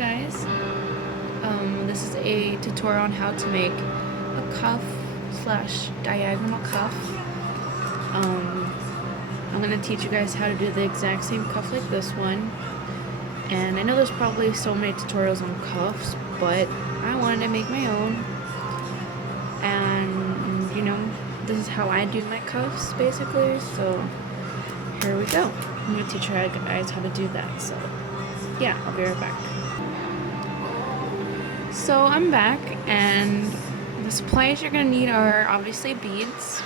guys. This is a tutorial on how to make a cuff slash diagonal cuff. I'm going to teach you guys how to do the exact same cuff like this one. And I know there's probably so many tutorials on cuffs, but I wanted to make my own. And, you know, this is how I do my cuffs, basically. So, here we go. I'm going to teach you guys how to do that. So, yeah, I'll be right back. So, I'm back, and the supplies you're going to need are obviously beads.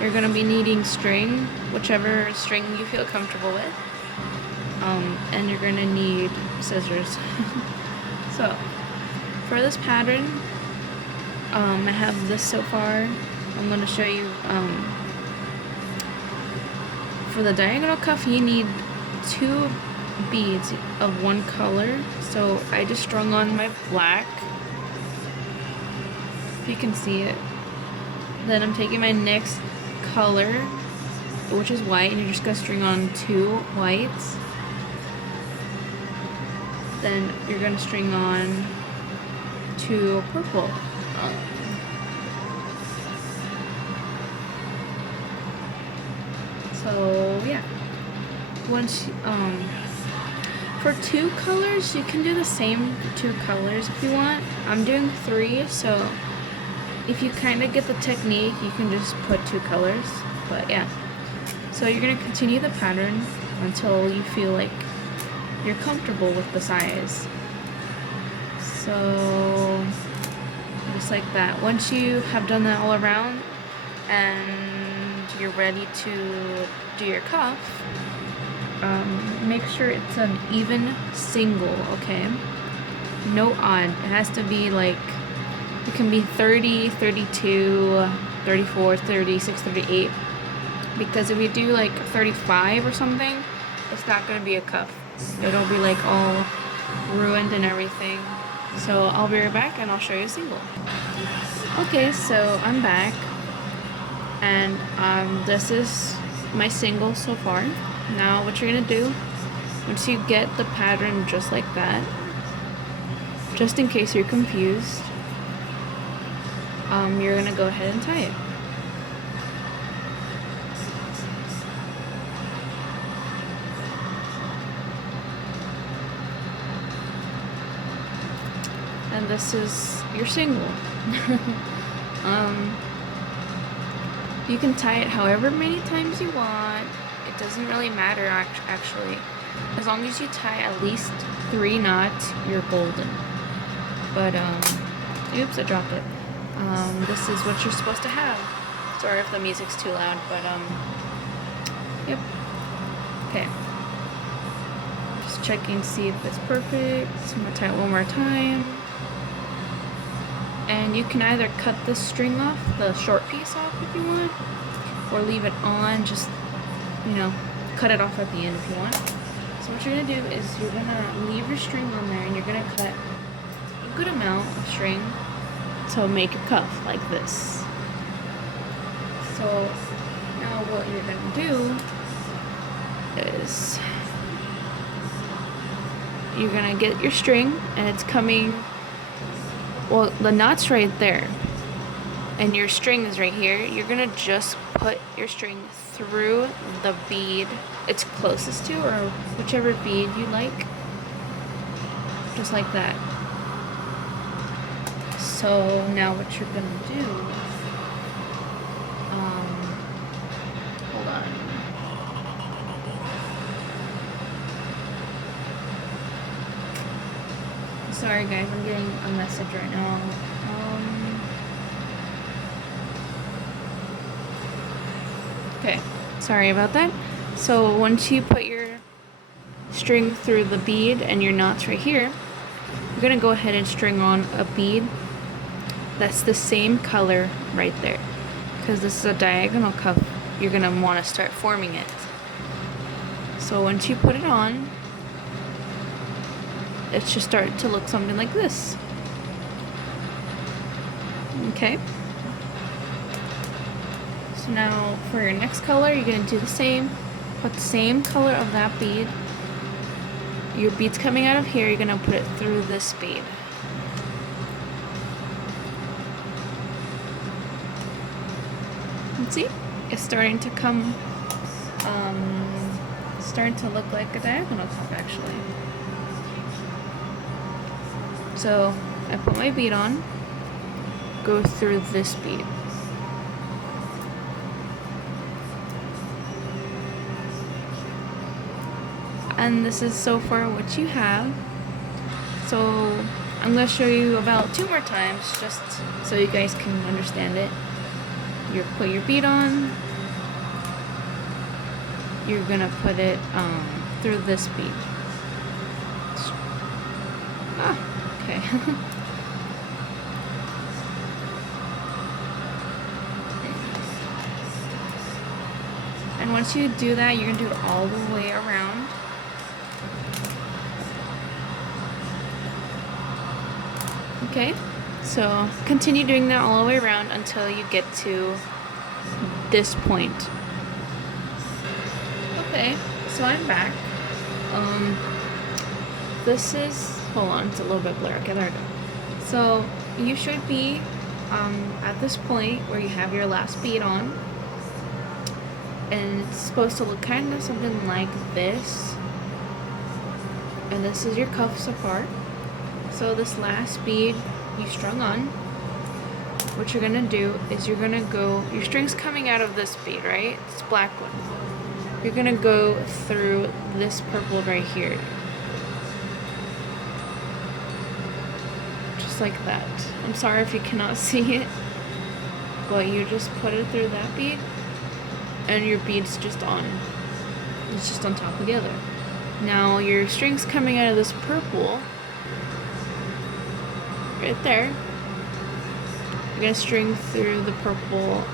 You're going to be needing string, whichever string you feel comfortable with. And you're going to need scissors. So, for this pattern, I have this so far. I'm going to show you, for the diagonal cuff, you need 2 beads of one color. So I just strung on my black, if you can see it. Then I'm taking my next color, which is white, and you're just going to string on 2 whites. Then you're going to string on 2 purple. So yeah, once for 2 colors, you can do the same 2 colors if you want. I'm doing 3, so if you kind of get the technique, you can just put 2 colors. But yeah, so you're gonna continue the pattern until you feel like you're comfortable with the size. So just like that. Once you have done that all around and you're ready to do your cuff, make sure it's an even single, okay? No odd. It has to be like, it can be 30, 32, 34, 36, 38. Because if you do like 35 or something, it's not going to be a cuff. It'll be like all ruined and everything. So I'll be right back and I'll show you a single. Okay, so I'm back. And this is my single so far. Now what you're going to do, once you get the pattern just like that, just in case you're confused, you're going to go ahead and tie it. And this is your single. You can tie it however many times you want. It doesn't really matter actually. As long as you tie at least 3 knots, you're golden. But oops, I dropped it. This is what you're supposed to have. Sorry if the music's too loud, but yep. Okay. Just checking, see if it's perfect. I'm gonna tie it one more time. And you can either cut this string off, the short piece off if you want, or leave it on, just, you know, cut it off at the end if you want. So what you're going to do is you're going to leave your string on there and you're going to cut a good amount of string to make a cuff like this. So now what you're going to do is you're going to get your string, and it's coming, well, the knot's right there, and your string is right here. You're gonna just put your string through the bead it's closest to, or whichever bead you like, just like that. So now what you're gonna do, hold on. Sorry guys, I'm getting a message right now. Okay, sorry about that. So once you put your string through the bead and your knot's right here, you're gonna go ahead and string on a bead that's the same color right there. Because this is a diagonal cuff, you're gonna wanna start forming it. So once you put it on, it should start to look something like this. Okay. So now for your next color, you're going to do the same. Put the same color of that bead your bead's coming out of here, you're gonna put it through this bead. And see, it's starting to come, starting to look like a diagonal cuff actually. So I put my bead on, go through this bead. And this is so far what you have. So I'm going to show you about 2 more times just so you guys can understand it. You put your bead on, you're going to put it through this bead. Okay. And once you do that, you're going to do it all the way around. Okay, so continue doing that all the way around until you get to this point. Okay, so I'm back. This is, hold on, it's a little bit blurry. Okay, there we go. So you should be at this point where you have your last bead on, and it's supposed to look kind of something like this. And this is your cuff so far. So this last bead you strung on, what you're gonna do is you're gonna go, your string's coming out of this bead, right? It's black one. You're gonna go through this purple right here. Just like that. I'm sorry if you cannot see it, but you just put it through that bead and your bead's just on. It's just on top of the other. Now your string's coming out of this purple right there. You're gonna string through the purple,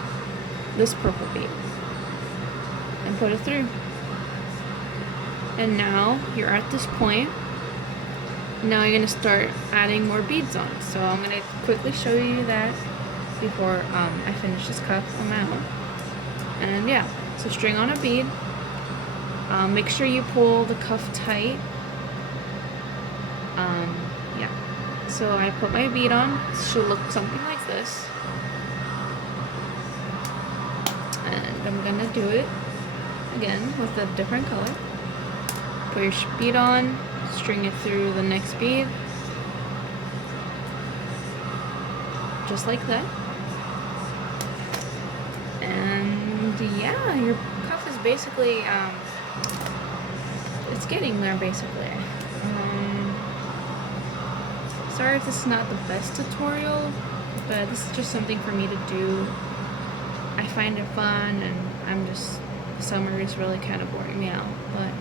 this purple bead, and put it through. And now you're at this point. Now you're gonna start adding more beads on. So I'm gonna quickly show you that before I finish this cuff on my own. And yeah, so string on a bead. Make sure you pull the cuff tight. Yeah. So I put my bead on. It should look something like this. And I'm gonna do it again with a different color. Put your bead on, string it through the next bead. Just like that. And yeah, your cuff is basically, it's getting there basically. Sorry if this is not the best tutorial, but this is just something for me to do. I find it fun, and summer is really kind of boring me out, but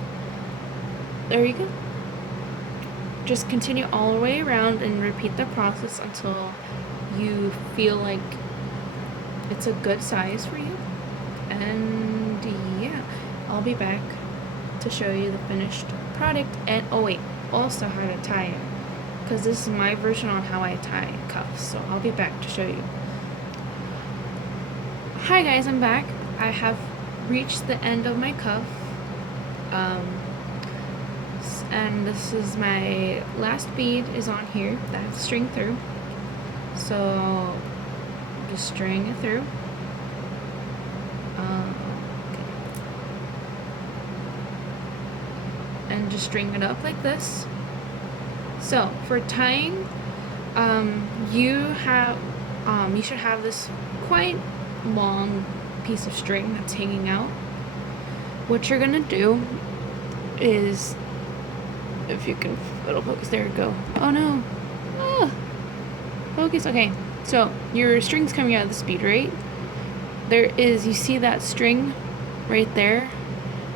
there you go. Just continue all the way around and repeat the process until you feel like it's a good size for you. And yeah, I'll be back to show you the finished product. And oh wait, also how to tie it, because this is my version on how I tie cuffs, so I'll be back to show you. Hi guys, I'm back. I have reached the end of my cuff, and this is my last bead is on here that I have to string through. So just string it through. Okay. And just string it up like this. So for tying, you should have this quite long piece of string that's hanging out. What you're gonna do is, if you can, it'll focus. There you go. Oh no! Ah, focus. Okay. So your string's coming out of this bead, right? You see that string right there?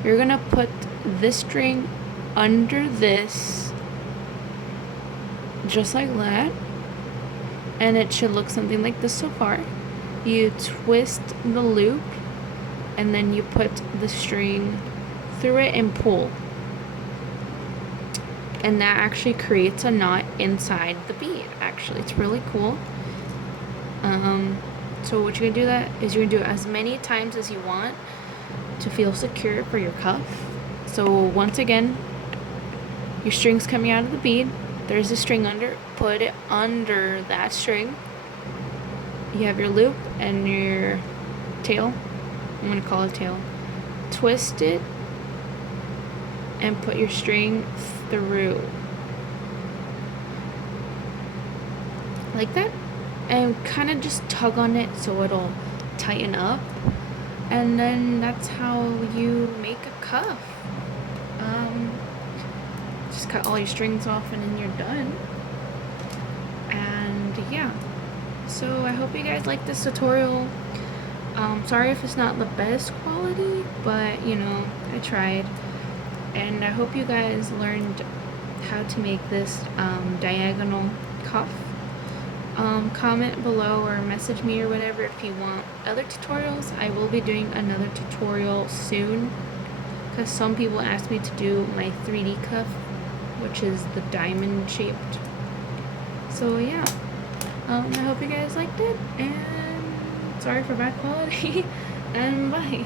You're gonna put this string under this, just like that, and it should look something like this so far. You twist the loop, and then you put the string through it and pull, and that actually creates a knot inside the bead. Actually, it's really cool. So what you're gonna do that is you're gonna do it as many times as you want to feel secure for your cuff. So once again, your string's coming out of the bead. There's a string under. Put it under that string. You have your loop and your tail. I'm gonna call it tail. Twist it and put your string through. Like that. And kind of just tug on it so it'll tighten up. And then that's how you make a cuff. Just cut all your strings off and then you're done. And yeah. So I hope you guys like this tutorial. Sorry if it's not the best quality, but you know, I tried. And I hope you guys learned how to make this diagonal cuff. Comment below or message me or whatever if you want other tutorials. I will be doing another tutorial soon because some people asked me to do my 3D cuff, which is the diamond shaped. So yeah, I hope you guys liked it, and sorry for bad quality, and bye.